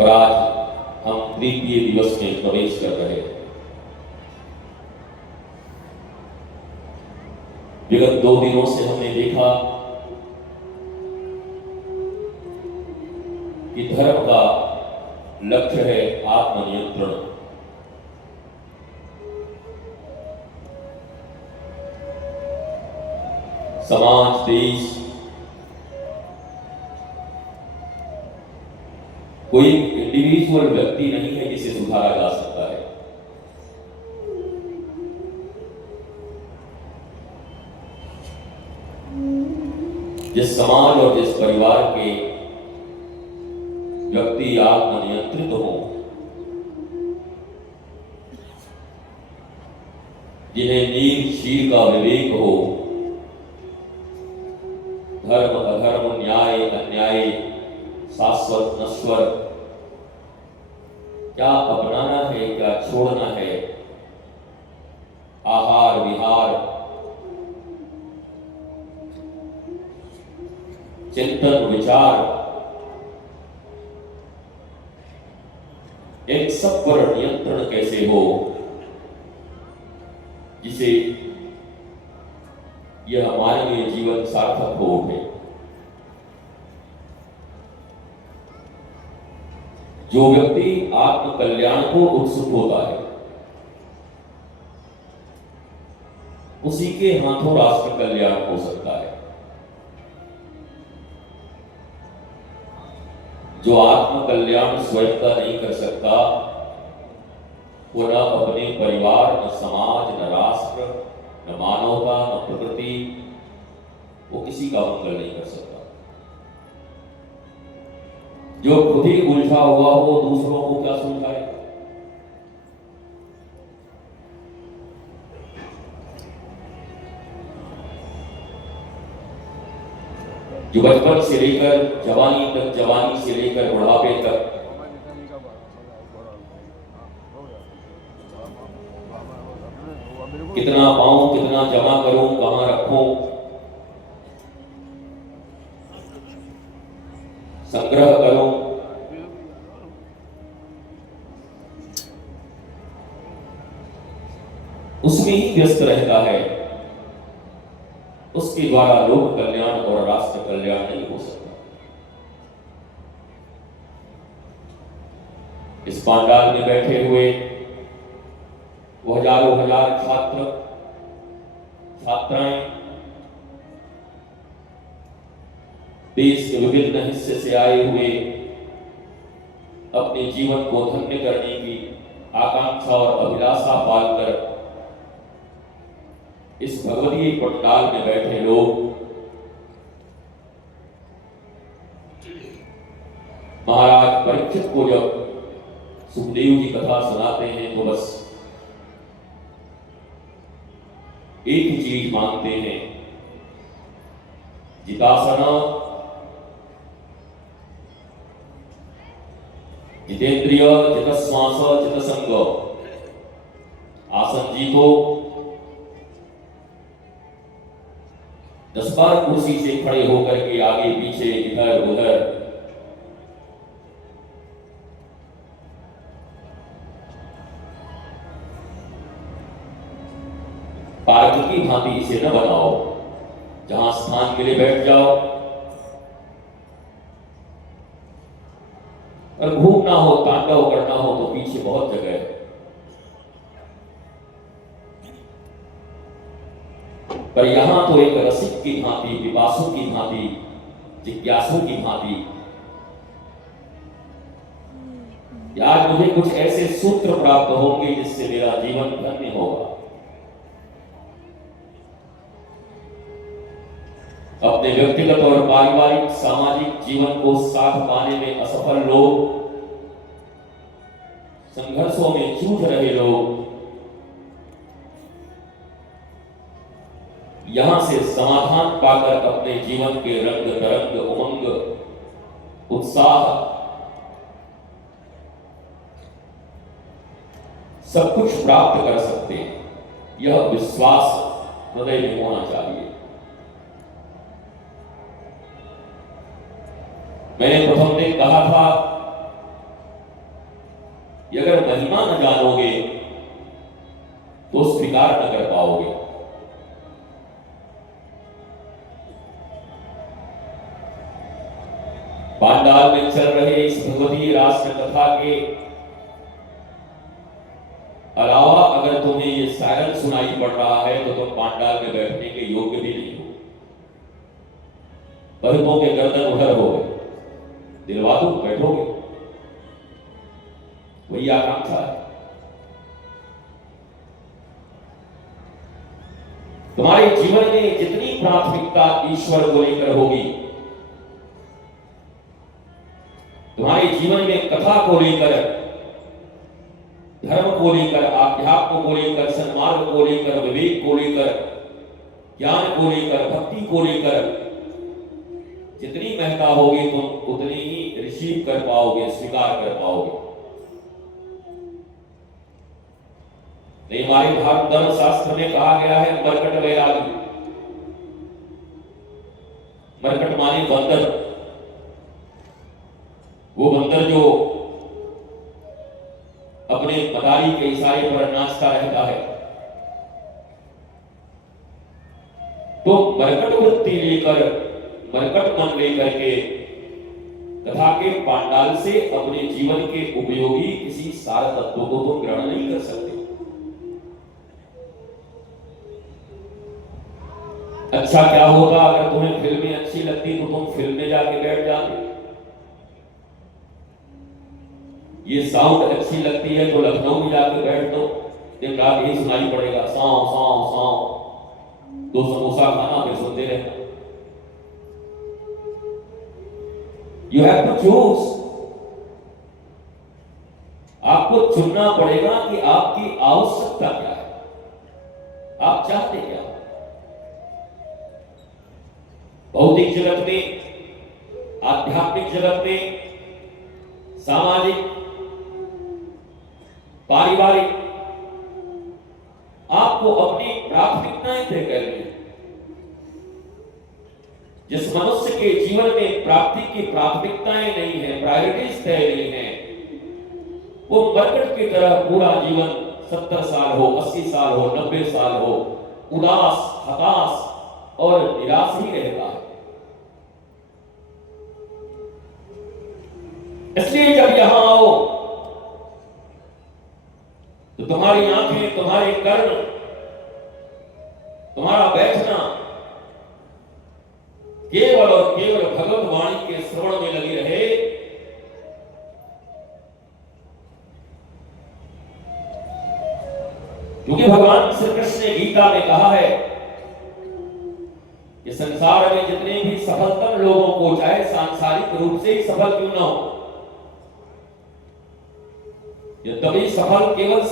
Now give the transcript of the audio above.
और आज हम तृतीय दिवस में प्रवेश कर रहे हैं। विगत 2 दिनों से हमने देखा कि धर्म का लक्ष्य है आत्मनियंत्रण। समाज, देश, कोई इंडिविजुअल व्यक्ति नहीं है जिसे सुधारा जा सकता है। जिस समाज और जिस परिवार के व्यक्ति आत्मनियंत्रित हो, जिन्हें नीति शील का विवेक हो, धर्म अधर्म, न्याय अन्याय, शाश्वत नश्वर, क्या अपनाना है क्या छोड़ना है, आहार विहार, चिंतन विचार, एक सब पर नियंत्रण कैसे हो जिसे यह हमारे लिए जीवन सार्थक हो उठे। जो व्यक्ति आत्म कल्याण को उत्सुक होता है, उसी के हाथों राष्ट्र कल्याण हो सकता है। जो आत्म कल्याण स्वयं का नहीं कर सकता, वो न अपने परिवार, न समाज, न राष्ट्र, न मानवता, न प्रकृति, वो किसी का मंगल नहीं कर सकता। जो खुद ही उलझा हुआ हो, दूसरों को क्या सुलझाए। जो बचपन से लेकर जवानी तक, जवानी से लेकर बुढ़ापे तक कितना पाऊं, कितना जमा करूं, कहां रखूं, संग्रह करूं, उसमें ही व्यस्त रहता है। उसके द्वारा लोक कल्याण और राष्ट्र कल्याण नहीं हो सकता। इस पांडाल में बैठे हुए वो हजारों हजार छात्र छात्राएं देश के विभिन्न हिस्से से आए हुए अपने जीवन को धन्य करने की आकांक्षा और अभिलाषा पालकर इस भगवतीय पंडाल में बैठे लोग महाराज परीक्षित को जब सुखदेव जी कथा सुनाते हैं तो बस एक ही चीज मांगते हैं, जितासना, जितेंद्रिय, जितश्वास, जितसंग, आसन जीतो। 10 बार कुर्सी से खड़े होकर के आगे पीछे इधर उधर पार्क की भांति इसे न बनाओ, जहां स्थान के लिए बैठ जाओ और घूमना हो, तांडव करना हो तो पीछे बहुत जगह है। पर यहां तो एक रसिक की भांति, पिपासु की भांति, जिज्ञासु की भांति आज मुझे कुछ ऐसे सूत्र प्राप्त होंगे जिससे मेरा जीवन धन्य होगा। अपने व्यक्तिगत और पारिवारिक सामाजिक जीवन को साथ पाने में असफल लोग, संघर्षों में जूझ रहे लोग यहां से समाधान पाकर अपने जीवन के रंग तरंग, उमंग, उत्साह सब कुछ प्राप्त कर सकते हैं। यह विश्वास हृदय में होना चाहिए। मैंने प्रथम दिन कहा था कि अगर महिमा न जानोगे तो स्वीकार न कर पाओगे। पांडाल में चल रहे इस भगवती राष्ट्र कथा के अलावा अगर तुम्हें ये सायरन सुनाई पड़ रहा है तो तुम पांडाल में बैठने के योग्य भी नहीं हो। बहुतों के गर्दन उधर हो गए, दिलवा दो, बैठोगे, वही आकांक्षा है। तुम्हारे जीवन में जितनी प्राथमिकता ईश्वर को लेकर होगी, तुम्हारे जीवन में कथा को लेकर, धर्म को लेकर, आध्यात्म को लेकर, सन्मार्ग को लेकर, विवेक को लेकर, ज्ञान को लेकर, भक्ति को लेकर जितनी महत्ता होगी तुम उतनी ही रिसीव कर पाओगे, स्वीकार कर पाओगे। नहीं, हमारे भारत धर्म शास्त्र में कहा गया है मरकट वैरागी। मरकट माने बंदर, वो बंदर जो अपने मदारी के इशारे पर नाचता रहता है। तो मरकट वृत्ति लेकर, मरकट मन लेकर के कथा के पांडाल से अपने जीवन के उपयोगी किसी सार तत्व को तुम ग्रहण नहीं कर सकते। अच्छा क्या होगा अगर तुम्हें फिल्में अच्छी लगती तो तुम फिल्म में जाके बैठ जाते। ये साउंड अच्छी लगती है तो लखनऊ में जाके बैठ दो, दिन रात यही सुनाई पड़ेगा, साव साव साव, दो समोसा खाना फिर सुनते रहना। You have to choose. आपको चुनना पड़ेगा कि आपकी आवश्यकता क्या है, आप चाहते क्या। भौतिक जगत में, आध्यात्मिक जगत में, सामाजिक, पारिवारिक, आपको अपनी प्राथमिकताएं तय करनी है। जिस मनुष्य के जीवन में प्राप्ति की प्राथमिकताएं नहीं है, प्रायोरिटीज तय नहीं है, वो मरकट की तरह पूरा जीवन 70 साल हो, 80 साल हो, 90 साल हो, उदास, हताश और निराश ही रहता है। इसलिए जब यहां आओ तो तुम्हारी आंखें, तुम्हारे कर्म, तुम्हारा बैठना केवल और केवल भगवत वाणी के श्रवण में लगी रहे। क्योंकि भगवान श्री कृष्ण ने गीता में कहा है कि संसार में जितने भी सफलतम लोगों को, चाहे सांसारिक रूप से ही सफल क्यों ना हो, यद्यपि सफल केवल